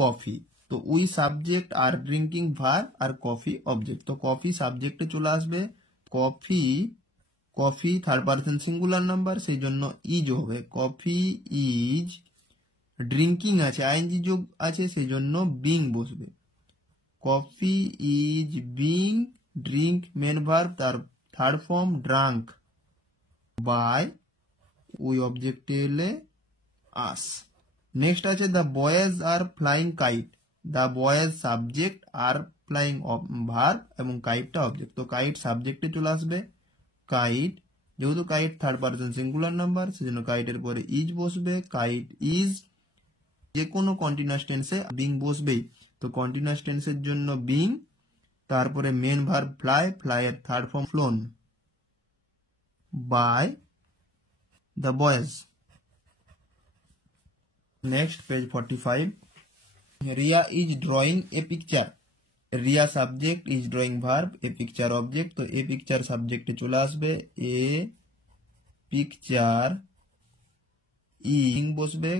কফি। তো we subject আর drinking verb আর কফি অবজেক্ট। তো কফি সাবজেক্টে চলে আসবে, coffee coffee third person singular number, সেই জন্য ইজ হবে। কফি ইজ ড্রিঙ্কিং আছে, আইএনজি যোগ আছে, সেই জন্য বিং বসবে। Coffee is being drink main verb, তার থার্ড ফর্ম ড্রাঙ্ক বাই ওই অবজেক্টে এলে আস। নেক্সট আছে the boys are flying kite. The boys subject আর ফ্লাইং ভার্ব এবং কাইটটা অবজেক্ট। তো কাইট সাবজেক্টে চলে আসবে, কাইট যেহেতু kite third person singular number, সেজন্য কাইটের পরে ইজ বসবে। কাইট ইজ যে কোনো কন্টিনিউয়াস টেন্সে বিং বসবেই। তো কন্টিনিউয়াস টেন্সের জন্য বিং, তারপরে মেন ভার্ব ফ্লাই, ফ্লাই এর third form flown by the boys. Next page 45। Riya is drawing a picture. Riya subject, is drawing verb, a picture object. তো এ পিকচার সাবজেক্টে চলে আসবে, এ পিকচার ইং বসবে।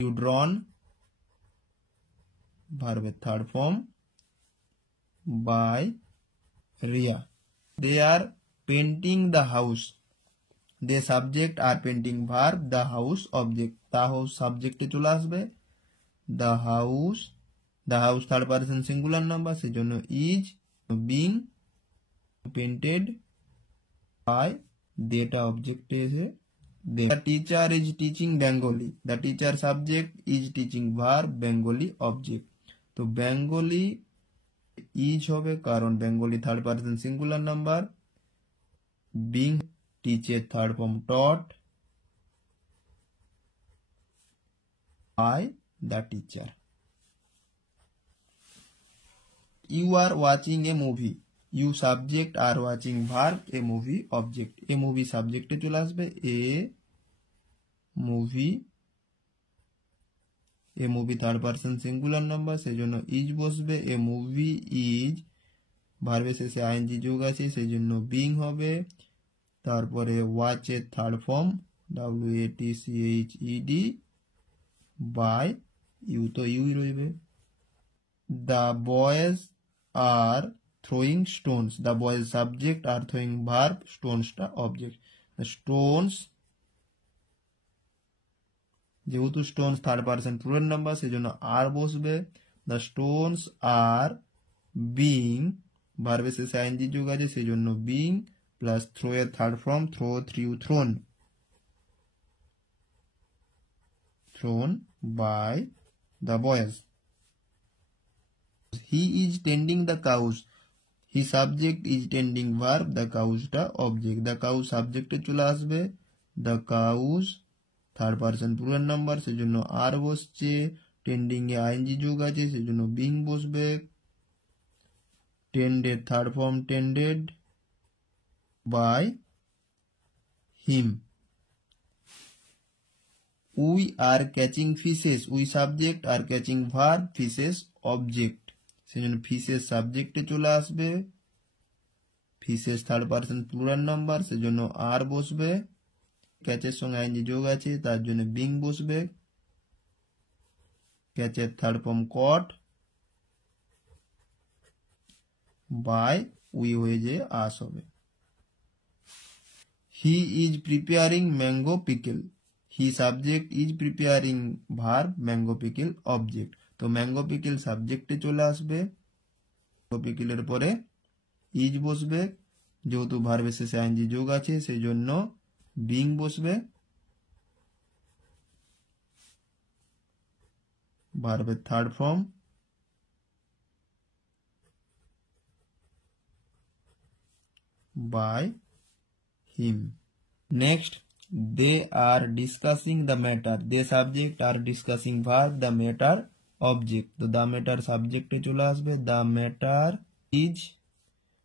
ইউ ড্রন ভার্বের third form by Riya. They are painting the house. They subject are painting verb, the house object. The house সাবজেক্টে চলে আসবে, the house third person singular number, সেজন্য ইজ বিং পেন্টেড বাই দেটা অবজেক্টে এসে দে। The teacher is teaching Bengali. The teacher subject, is teaching verb, Bengali object. তো Bengali is হবে কারণ Bengali third person singular number, being টিচের third form taught by the teacher. You are watching a movie. You subject are watching verb, a movie object. A movie সাবজেক্টে চলে আসবে, a movie third person singular number, সেই জন্য ইজ বসবে। এ movie is ভার্বের শেষে আইএনজি যোগ আছে, সেই জন্য বিং হবে। তারপরে ওয়াচ এর third form WATCHED by you, তো ইউই রইবে। The boys are throwing stones. The boys subject are throwing verb, স্টোনসটা অবজেক্ট। স্টোনস যেহেতু stones third person plural number, সেই জন্য আর বসবে। দ্য স্টোনস আর বিং ভার্বের শেষে আইএনজি যোগ আছে, সেই জন্য বিং প্লাস থ্রো এর third form throw, threw thrown by the boys. He is tending the cows. He subject, is tending verb, the কাউসটা অবজেক্ট। দ্য কাউস সাবজেক্টে চলে আসবে, the cows third person plural number, সেজন্য আর বসছে। টেন্ডিং এ আইএনজি যোগ আছে, সেজন্য বিং বসবে। টেন্ডের third form tended by him. We are catching fishes. We subject are catching verb, fishes object, সেজন্য ফিশেস সাবজেক্টে চলে আসবে। Fishes third person plural number, সেজন্য আর বসবে। ক্যাচের সঙ্গে আইএনজি যোগ আছে, তার জন্য বিং বসবে। ক্যাচের third form caught by we হয়ে যে আস হবে। He is preparing mango pickle. He subject, is preparing verb, mango pickle object. তো ম্যাঙ্গো পিকেল সাবজেক্টে চলে আসবে, ম্যাঙ্গো পিকেলের পরে ইজ বসবে। যেহেতু ভার্বের শেষে আইএনজি যোগ আছে, সেই জন্য বিং বসবে। ভার্বের third form by him. Next, they are discussing the matter. They subject are discussing verb, the matter object. তো the matter সাবজেক্টে চলে আসবে, the matter is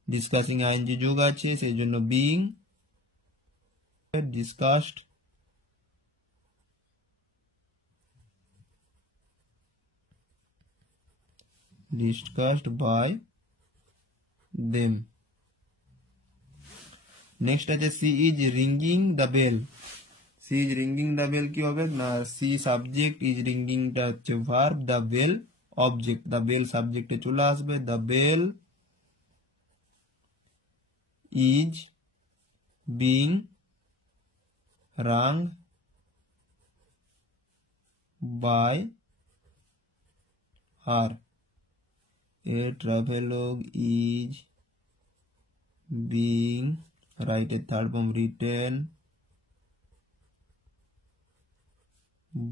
discussing ING যোগ আছে, সেই জন্য being discussed by them. Next আছে she is ringing the bell. She is ringing the bell কি হবে না, সি সাবজেক্ট, ইজ রিঙ্গিংটা হচ্ছে verb, the bell object, the bell সাবজেক্টে চলে আসবে, the bell is being rung by her, a travelogue is being, রাইটের third form written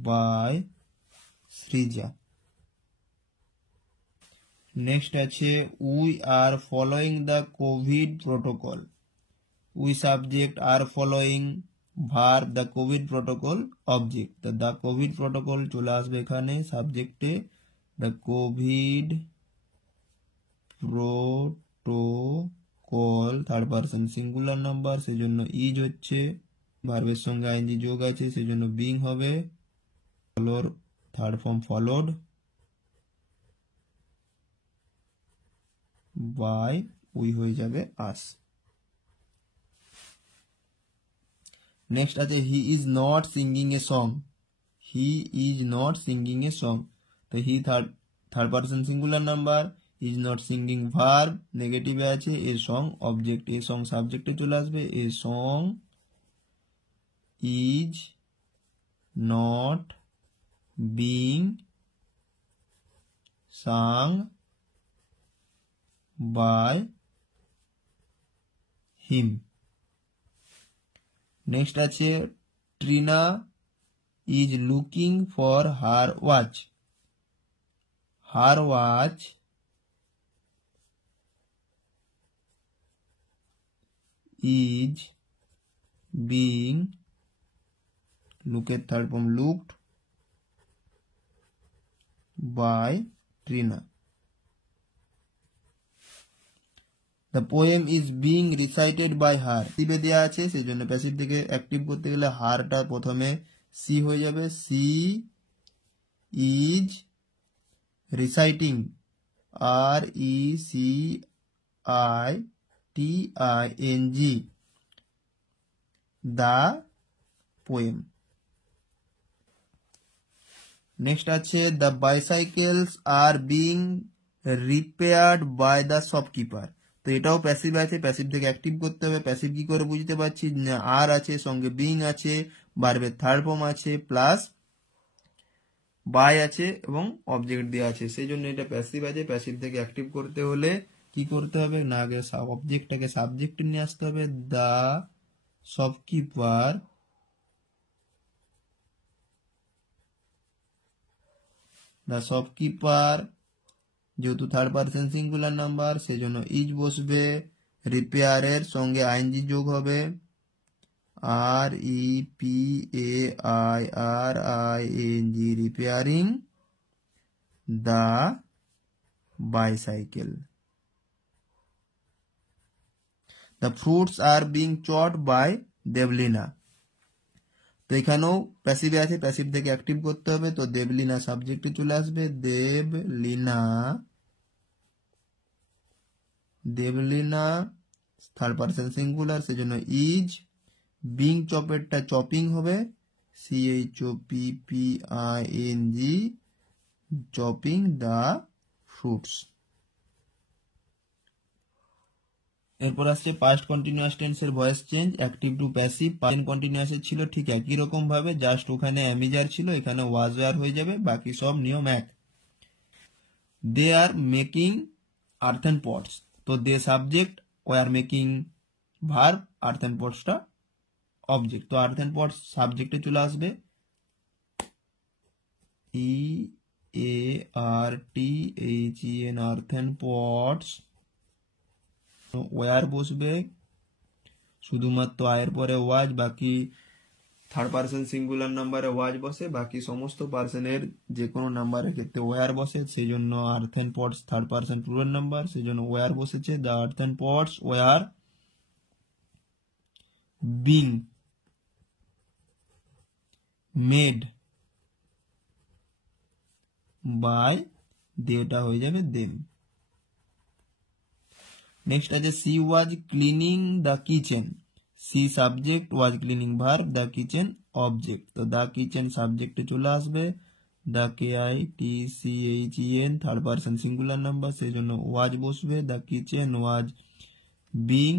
by Srija. Next আছে we are following the Covid protocol, we subject, R following verb, the Covid protocol object, তো the Covid protocol চলে আসবে এখানে সাবজেক্টে, the Covid protocol third person singular number, সেজন্য is হচ্ছে, ভার্বের সঙ্গে আইএনজি যোগ আছে সেজন্য বিং হবে, ফলোর third form followed by we হয়ে যাবে আস। নেক্সট আছে he is not singing a song, he is not singing a song, তো he third person singular number, is not singing verb, নেগেটিভে আছে, a song object, A song সাবজেক্টে চলে আসবে, a song is not being sung by him. Next আছে Trina is looking for her watch, her watch is being, লুকের third form looked by Trina. The poem is being recited by her, প্যাসিভে দেওয়া আছে সেই জন্য প্যাসিভ থেকে অ্যাক্টিভ করতে গেলে হারটা প্রথমে সি হয়ে যাবে, she is reciting, R E C I T I N G, the poem. Next আছে the bicycles are being repaired by the shopkeeper, তো এটাও প্যাসিভ আছে, প্যাসিভ থেকে অ্যাক্টিভ করতে হবে, প্যাসিভ কি করে বুঝতে পারছি, আর আছে সঙ্গে বিং আছে, ভার্বের থার্ড ফর্ম আছে, প্লাস বাই আছে এবং অবজেক্ট দেওয়া আছে, সেই জন্য এটা প্যাসিভ আছে। প্যাসিভ থেকে অ্যাক্টিভ করতে হলে কি করতে হবে না, আগে অবজেক্টটাকে সাবজেক্টে নিয়ে আসতে হবে, দ্য শপকিপার দ্য শপকিপার, যেহেতু থার্ড পারসন সিঙ্গুলার নাম্বার সেজন্য ইজ বসবে, রিপেয়ারের সঙ্গে আইএনজি যোগ হবে, R E P A I R I N G, repairing the bicycle. The fruits are being chopped by Debolina, তো এখানেও প্যাসিভে আছে, প্যাসিভ থেকে অ্যাক্টিভ করতে হবে, তো দেবলিনা সাবজেক্টে চলে আসবে, Debolina, Debolina third person singular সেজন্য ইজ, বিং চপেরটা চপিং হবে, C H O P P I N G, chopping the fruits. এরপর আসছে পাস্ট কন্টিনিউয়াস টেন্সের voice change, active to passive, present কন্টিনিউয়াসের ছিল ঠিক একই রকম ভাবে, জাস্ট ওখানে অ্যামিজার ছিল, এখানে ওয়াজ ওয়ার হয়ে যাবে, বাকি সব নিয়ম এক। They are making earthen pots, তো they subject, were making verb, earthen পটসটা অবজেক্ট, তো আর্থেন পটস সাবজেক্টে চলে আসবে, E A R T H E N, earthen pots, were বসবে, শুধুমাত্র আয়ের পরে ওয়াজ, বাকি থার্ড পারসন সিঙ্গুলার নাম্বারে ওয়াজ বসে, বাকি সমস্ত পার্সনের যে কোনো নাম্বারের ক্ষেত্রে ওয়ার বসে, সেই জন্য earthen pots third person plural number, সেই জন্য ওয়ার বসেছে, the earthen pots were being made by, দেটা হয়ে যাবে দেম। নেক্সট আছে she was cleaning the kitchen, she subject, was cleaning verb, the kitchen object. তো দ্য কিচেন সাবজেক্টে চলে আসবে, the KITCHEN third person singular number, সেই জন্য ওয়াজ বসবে। দ্য কিচেন ওয়াজ বিং,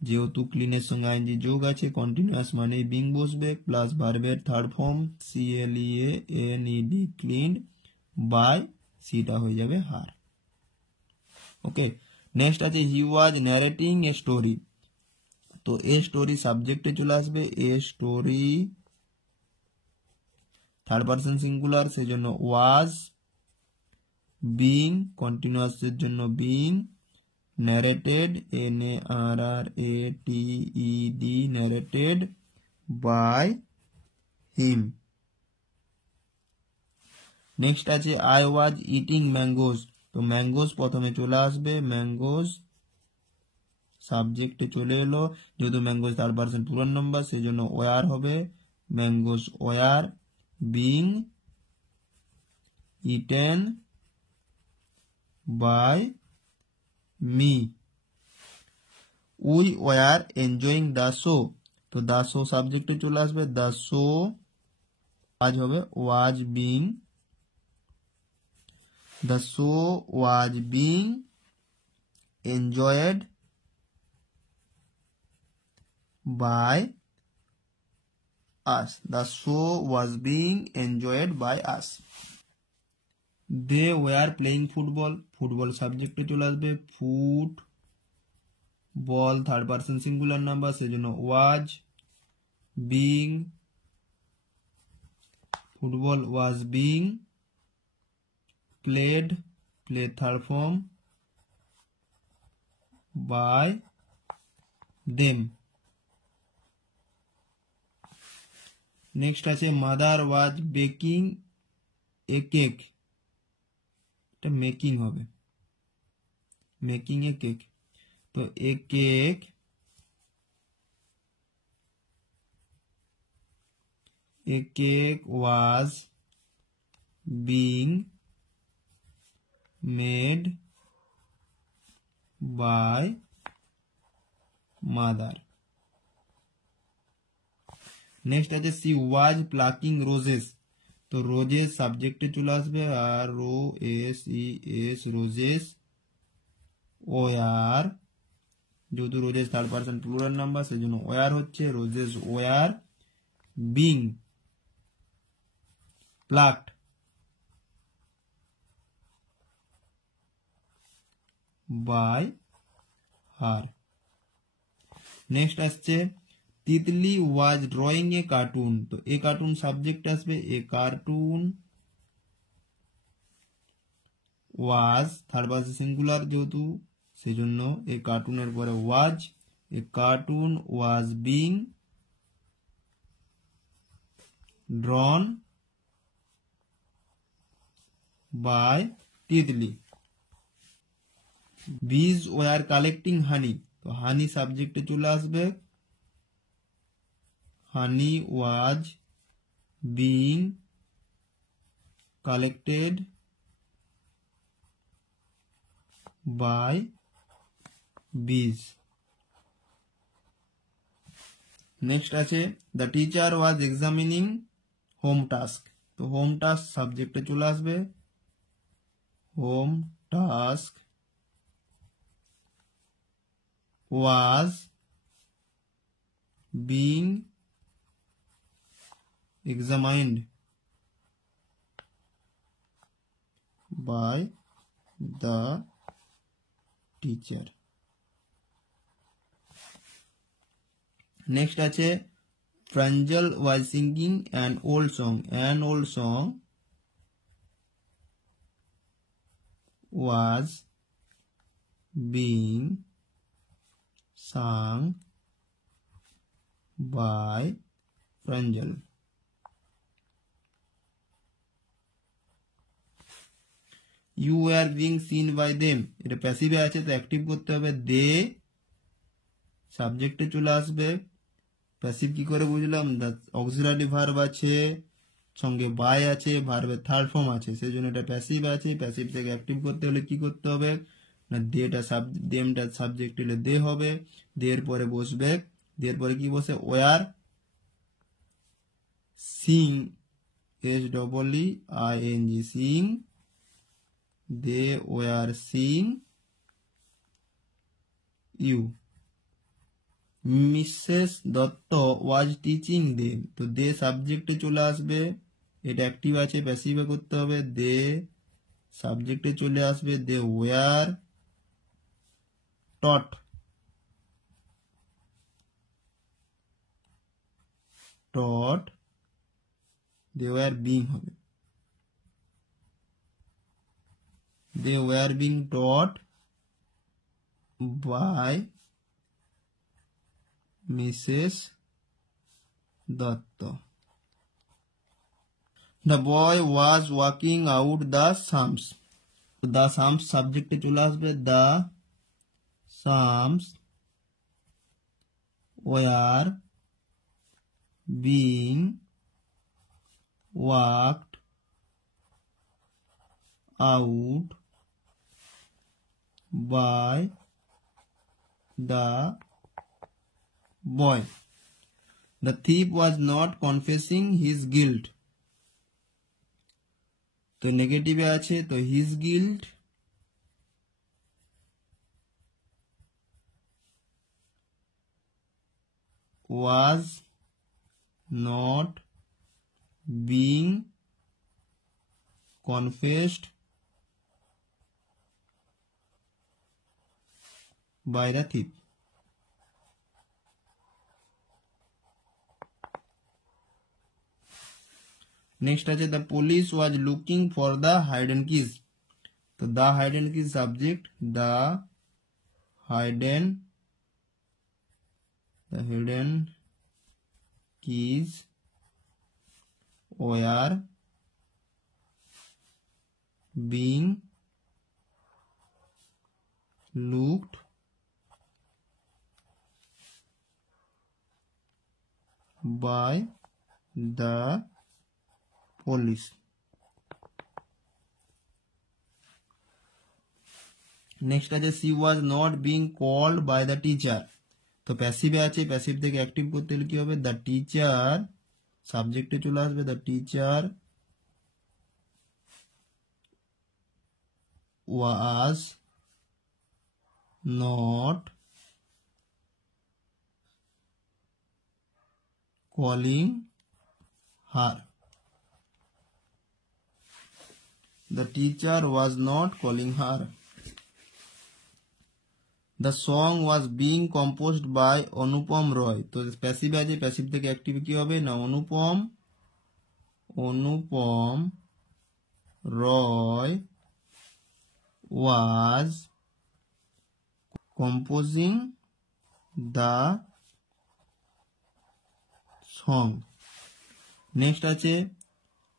যেহেতু ক্লিনের সঙ্গে আইএনজি যোগ আছে, কন্টিনিউয়াস মানে বিং বসবে, প্লাস ভার্বের third form CLEANED cleaned, by Sita হয়ে যাবে হার। ওকে, নেক্সট আছে হি ওয়াজ ন্যারেটিং এ স্টোরি। তো এ স্টোরি সাবজেক্টে চলে আসবে, a story third person singular, সেই জন্য ওয়াজ বিং, কন্টিনিউয়াসের জন্য being, narrated NARRATED narrated by him. Next আছে আই ওয়াজ ইটিং ম্যাঙ্গোজ। তো ম্যাঙ্গোজ প্রথমে চলে আসবে, ম্যাঙ্গোজ সাবজেক্টে চলে এলো, যেহেতু mangoes third person plural number, সেই জন্য ওয়ার হবে, mangoes were being eaten by me. We were enjoying the show. তো দ্য শো সাবজেক্টে চলে আসবে, দ্য শো আজ হবে was being, the show was being enjoyed by us, the show was being enjoyed by us. They were playing football, football সাবজেক্টে চলে আসবে, football third person singular number, সেজন্য was being, football was being played, play third form, by them. Next আছে mother was baking a cake, এটা making হবে, making a cake. তো a cake was being made by mother. Next আছে she was plucking roses. তো roses সাবজেক্টে চলে আসবে, আর ROSES রোজেস ওয়ার, যেহেতু roses third person plural number, সেই জন্য ওয়ার হচ্ছে, roses were being plucked by her. Next আসছে Titli was drawing a cartoon. তো এ কার্টুন সাবজেক্ট আসবে, a cartoon was third person singular, যেহেতু সেই জন্য এ কার্টুনের পরে was, a cartoon was being drawn by Titli. Bees were collecting honey. তো honey সাবজেক্টে চলে আসবে, honey was being collected by bees. Next আছে the teacher was examining home task. তো হোম টাস্ক সাবজেক্টে চলে আসবে, home task was being examined by the teacher. Next আছে Franjal was singing an old song. An old song was being sung by Franjal. You were being seen by them. এটা প্যাসিভে আছে, তো অ্যাক্টিভ করতে হবে, দে সাবজেক্টে চলে আসবে। প্যাসিভ কি করে বুঝলাম, অক্সিলারি ভার্ব আছে, সঙ্গে বাই আছে, ভার্বের থার্ড ফর্ম আছে, সেই জন্য এটা প্যাসিভ আছে। প্যাসিভ থেকে অ্যাক্টিভ করতে হলে কি করতে হবে না, দেমটা সাবজেক্ট হলে দে হবে, দের পরে বসবে দেয়ার পরে কি বসে were seen SEEING seen they were seen you Mrs Dutta was teaching them তো দে সাবজেক্টে চলে আসবে এটা অ্যাক্টিভ আছে প্যাসিভে করতে হবে দে সাবজেক্টে চলে আসবে they were taught taught they were being হবে they were being taught by Mrs Dutta The boy was walking out the sums. The sums subject চলে আসবে the sums were being walked out by the boy. The thief was not confessing his guilt. তো নেগেটিভে আছে তো his guilt was not being confessed by the thief. Next আছে the police was looking for the hidden keys. তো the hidden keys subject the hidden keys were being looked by the police. Next আছে she was not being called by the teacher. তো প্যাসিভে আছে প্যাসিভ থেকে অ্যাক্টিভ করতে হলে কি হবে দ্য টিচার সাবজেক্টে চলে আসবে the teacher was not calling her. The teacher was not calling her. The song was being composed by Anupam Roy. তো প্যাসিভ আছে প্যাসিভ থেকে অ্যাক্টিভ কি হবে না অনুপম Roy was composing the song. Next আছে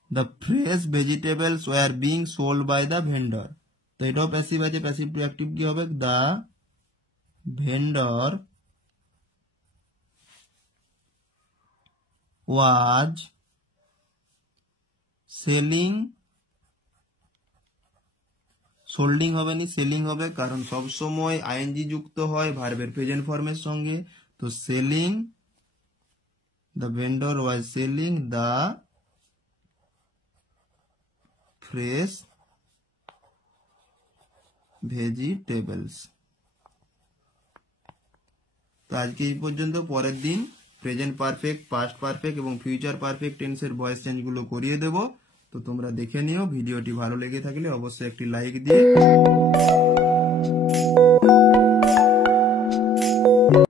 the fresh vegetables were being sold by the vendor. তো এটাও প্যাসিভ আছে প্যাসিভ টু অ্যাক্টিভ কি হবে the vendor was selling সোল্ডিং হবে না সেলিং হবে কারণ সব সময় আইএনজি যুক্ত হয় ভার্বের প্রেজেন্ট ফর্মের সঙ্গে তো selling the vendor was selling the fresh vegetables তো আজকে এই পর্যন্ত পরের দিন প্রেজেন্ট পারফেক্ট পাস্ট পারফেক্ট এবং ফিউচার পারফেক্ট টেন্সের ভয়েস চেঞ্জগুলো করিয়ে দেব তো তোমরা দেখে নিও ভিডিওটি ভালো লেগে থাকলে অবশ্যই একটি লাইক দিয়ে